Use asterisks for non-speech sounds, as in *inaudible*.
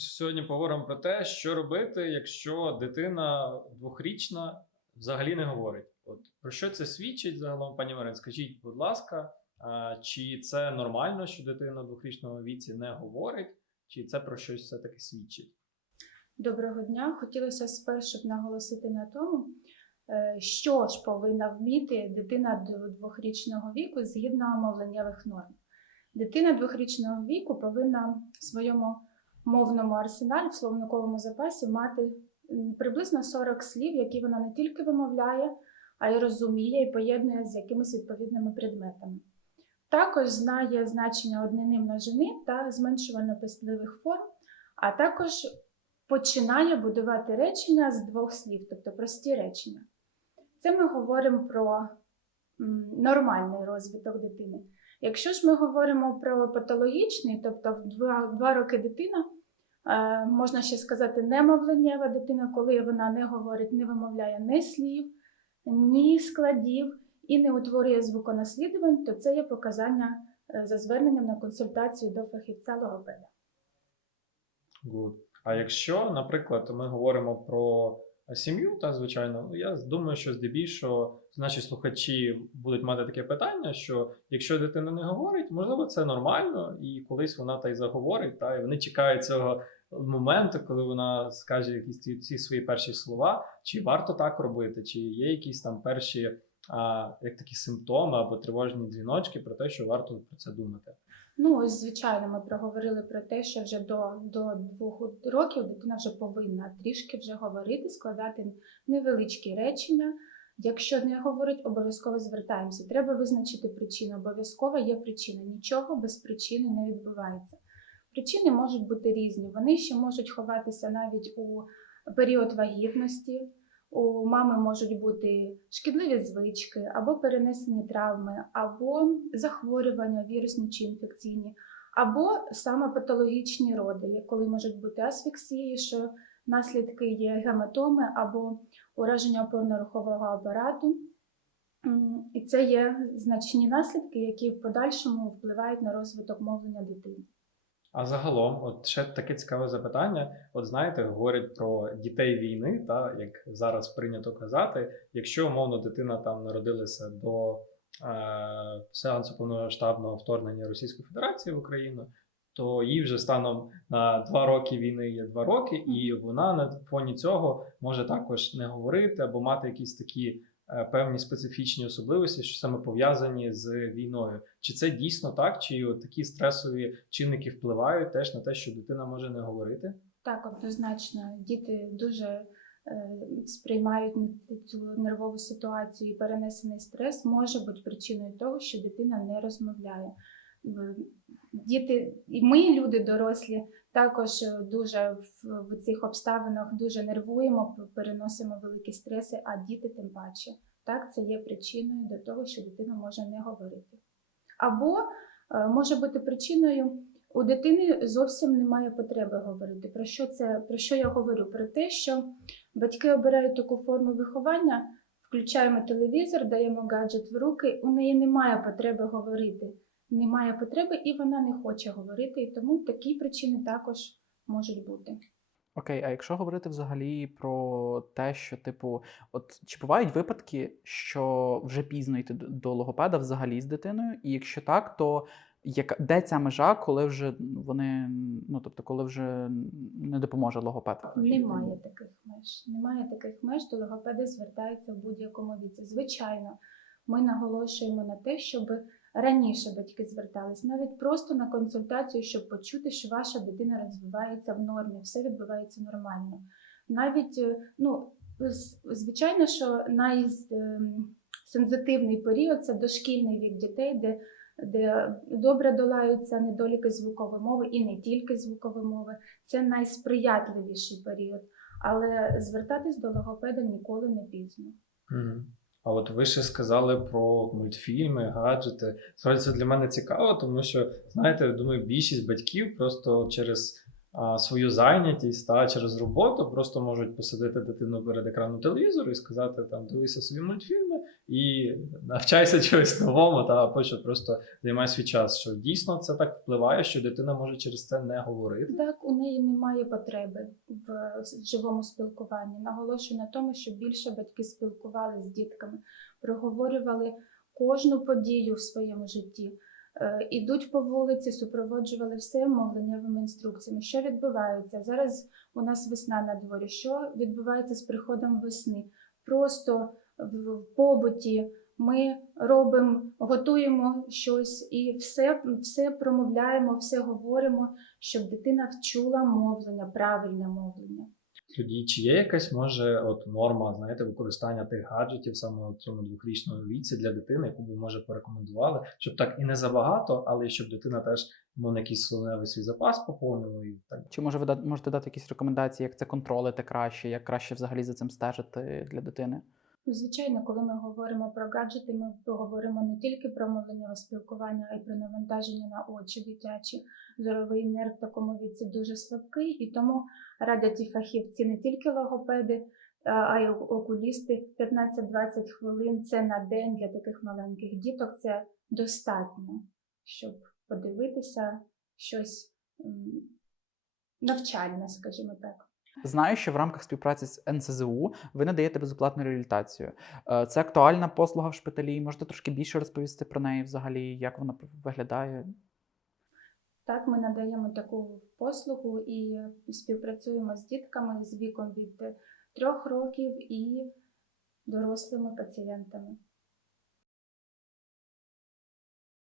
Сьогодні поговоримо про те, що робити, якщо дитина двохрічна взагалі не говорить. От про що це свідчить загалом, пані Марин? Скажіть, будь ласка, чи це нормально, що дитина в двохрічному віці не говорить, чи це про щось все таки свідчить? Доброго дня. Хотілося спершу б наголосити на тому, е, що ж повинна вміти дитина до двохрічного віку згідно мовленнєвих норм. Дитина двохрічного віку повинна в своєму мовному арсеналі, в словниковому запасі мати приблизно 40 слів, які вона не тільки вимовляє, а й розуміє і поєднує з якимись відповідними предметами. Також знає значення однини множини та зменшувально-пестливих форм, а також починає будувати речення з двох слів, тобто прості речення. Це ми говоримо про нормальний розвиток дитини. Якщо ж ми говоримо про патологічний, тобто в два, два роки дитина, е, можна ще сказати, немовленнєва дитина, коли вона не говорить, не вимовляє ні слів, ні складів і не утворює звуконаслідувань, то це є показання е, за зверненням на консультацію до фахівця логопеда. Good. А якщо, наприклад, ми говоримо про сім'ю, та звичайно, ну я думаю, що здебільшого наші слухачі будуть мати таке питання, що якщо дитина не говорить, можливо, це нормально, і колись вона та й заговорить, та і вони чекають цього моменту, коли вона скаже якісь ці, ці свої перші слова, чи варто так робити, чи є якісь там перші а, як такі симптоми або тривожні дзвіночки про те, що варто про це думати. Ну, ось, звичайно, ми проговорили про те, що вже до, до двох років дитина вже повинна трішки вже говорити, складати невеличкі речення. Якщо не говорить, обов'язково звертаємося. Треба визначити причину. Обов'язково є причина. Нічого без причини не відбувається. Причини можуть бути різні. Вони ще можуть ховатися навіть у період вагітності. У мами можуть бути шкідливі звички, або перенесені травми, або захворювання, вірусні чи інфекційні, або саме патологічні роди, коли можуть бути асфіксії, що наслідки є гематоми або ураження опорно-рухового апарату. І це є значні наслідки, які в подальшому впливають на розвиток мовлення дитини. А загалом, от ще таке цікаве запитання. От знаєте, говорять про дітей війни, та як зараз прийнято казати, якщо умовно дитина там народилася до е, сеансу повномасштабного вторгнення Російської Федерації в Україну, то їй вже станом на два роки війни є два роки, і вона на фоні цього може також не говорити або мати якісь такі е, певні специфічні особливості, що саме пов'язані з війною. Чи це дійсно так? Чи от такі стресові чинники впливають теж на те, що дитина може не говорити? Так, однозначно, діти дуже е, сприймають цю нервову ситуацію і перенесений стрес може бути причиною того, що дитина не розмовляє. Діти, і ми, люди дорослі, також е, дуже в, в цих обставинах дуже нервуємо, переносимо великі стреси, а діти тим паче. Так, це є причиною до того, що дитина може не говорити. Або е, може бути причиною у дитини зовсім немає потреби говорити. Про що це про що я говорю? Про те, що батьки обирають таку форму виховання, включаємо телевізор, даємо гаджет в руки. У неї немає потреби говорити. Немає потреби, і вона не хоче говорити. І тому такі причини також можуть бути. Окей, а якщо говорити взагалі про те, що, типу, от чи бувають випадки, що вже пізно йти до- логопеда взагалі з дитиною? І якщо так, то яка де ця межа, коли вже вони, ну тобто, коли вже не допоможе логопед? Немає таких меж. Немає таких меж, до логопеда звертаються в будь-якому віці. Звичайно, ми наголошуємо на те, щоб раніше батьки звертались, навіть просто на консультацію, щоб почути, що ваша дитина розвивається в нормі, все відбувається нормально. Навіть, е, ну, звичайно, що найсензитивний період це дошкільний вік дітей, де де добре долаються недоліки звукової мови і не тільки звукової мови. Це найсприятливіший період. Але звертатись до логопеда ніколи не пізно. Мгм. А от ви ще сказали про мультфільми, гаджети. Справді це для мене цікаво, тому що, знаєте, думаю, більшість батьків просто через а, свою зайнятість та через роботу просто можуть посадити дитину перед екраном телевізору і сказати там дивися собі мультфільми, і навчайся *laughs* чогось новому, та потім просто займай свій час. Що дійсно це так впливає, що дитина може через це не говорити. Так, у неї немає потреби в живому спілкуванні. Наголошую на тому, що більше батьки спілкувалися з дітками, проговорювали кожну подію в своєму житті. Е, Ідуть по вулиці, супроводжували все мовленнєвими інструкціями. Що відбувається? Зараз у нас весна на дворі. Що відбувається з приходом весни? Просто в побуті ми робимо, готуємо щось і все, все промовляємо, все говоримо, щоб дитина вчула мовлення, правильне мовлення. Тоді чи є якась може от норма, знаєте, використання тих гаджетів саме у цьому двохрічному віці для дитини, яку ви може порекомендували, щоб так і не забагато, але щоб дитина теж ну, якийсь слоневий свій запас поповнила і так. Чи може ви да- можете дати якісь рекомендації, як це контролити краще, як краще взагалі за цим стежити для дитини? Звичайно, коли ми говоримо про гаджети, ми говоримо не тільки про мовленнєве спілкування, а й про навантаження на очі дитячі. Зоровий нерв в такому віці дуже слабкий, і тому радять і фахівці не тільки логопеди, а й окулісти 15-20 хвилин це на день для таких маленьких діток. Це достатньо, щоб подивитися щось навчальне, скажімо так. Знаю, що в рамках співпраці з НСЗУ ви надаєте безоплатну реабілітацію. Е, Це актуальна послуга в шпиталі. Можете трошки більше розповісти про неї взагалі, як вона виглядає? Так, ми надаємо таку послугу і співпрацюємо з дітками з віком від трьох років і дорослими пацієнтами.